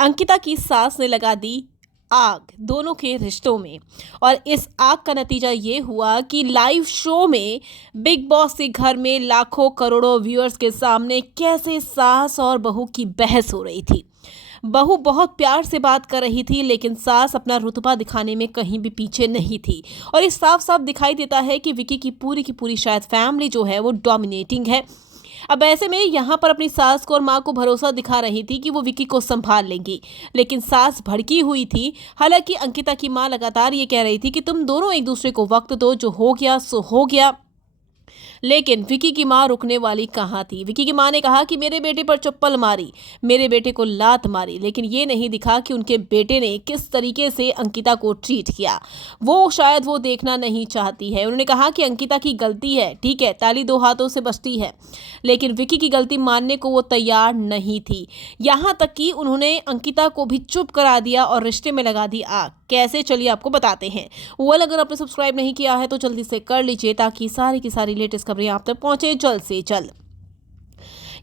अंकिता की सास ने लगा दी आग दोनों के रिश्तों में। और इस आग का नतीजा ये हुआ कि लाइव शो में बिग बॉस के घर में लाखों करोड़ों व्यूअर्स के सामने कैसे सास और बहू की बहस हो रही थी। बहू बहुत प्यार से बात कर रही थी, लेकिन सास अपना रुतबा दिखाने में कहीं भी पीछे नहीं थी। और ये साफ साफ दिखाई देता है कि विकी की पूरी शायद फैमिली जो है वो डोमिनेटिंग है। अब ऐसे में यहाँ पर अपनी सास को और माँ को भरोसा दिखा रही थी कि वो विकी को संभाल लेंगी, लेकिन सास भड़की हुई थी। हालांकि अंकिता की माँ लगातार ये कह रही थी कि तुम दोनों एक दूसरे को वक्त दो, जो हो गया सो हो गया। लेकिन विकी की मां रुकने वाली कहाँ थी। विकी की मां ने कहा कि मेरे बेटे पर चप्पल मारी, मेरे बेटे को लात मारी, लेकिन ये नहीं दिखा कि उनके बेटे ने किस तरीके से अंकिता को ट्रीट किया। वो शायद वो देखना नहीं चाहती है। उन्होंने कहा कि अंकिता की गलती है, ठीक है, ताली दो हाथों से बजती है, लेकिन विकी की गलती मानने को वो तैयार नहीं थी। यहाँ तक कि उन्होंने अंकिता को भी चुप करा दिया और रिश्ते में लगा दी आग। कैसे, चलिए आपको बताते हैं। वेल, अगर आपने सब्सक्राइब नहीं किया है तो जल्दी से कर लीजिए, ताकि सारी की सारी लेटेस्ट खबरें आप तक पहुंचे जल्द से जल्द।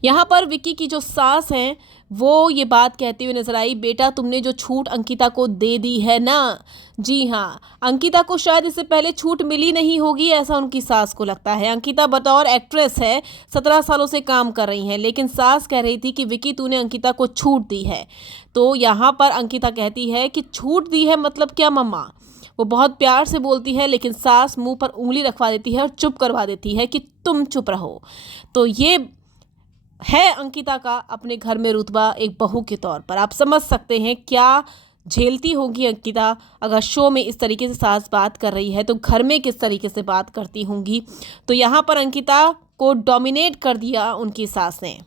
यहाँ पर विक्की की जो सास हैं वो ये बात कहते हुए नजर आई, बेटा तुमने जो छूट अंकिता को दे दी है ना, जी हाँ, अंकिता को शायद इससे पहले छूट मिली नहीं होगी, ऐसा उनकी सास को लगता है। अंकिता बतौर एक्ट्रेस है, 17 सालों से काम कर रही हैं, लेकिन सास कह रही थी कि विक्की तूने अंकिता को छूट दी है। तो यहाँ पर अंकिता कहती है कि छूट दी है मतलब क्या मम्मा। वो बहुत प्यार से बोलती है, लेकिन सास मुंह पर उंगली रखवा देती है और चुप करवा देती है कि तुम चुप रहो। तो ये है अंकिता का अपने घर में रुतबा एक बहू के तौर पर। आप समझ सकते हैं क्या झेलती होंगी अंकिता। अगर शो में इस तरीके से सास बात कर रही है तो घर में किस तरीके से बात करती होंगी। तो यहाँ पर अंकिता को डोमिनेट कर दिया उनकी सास ने।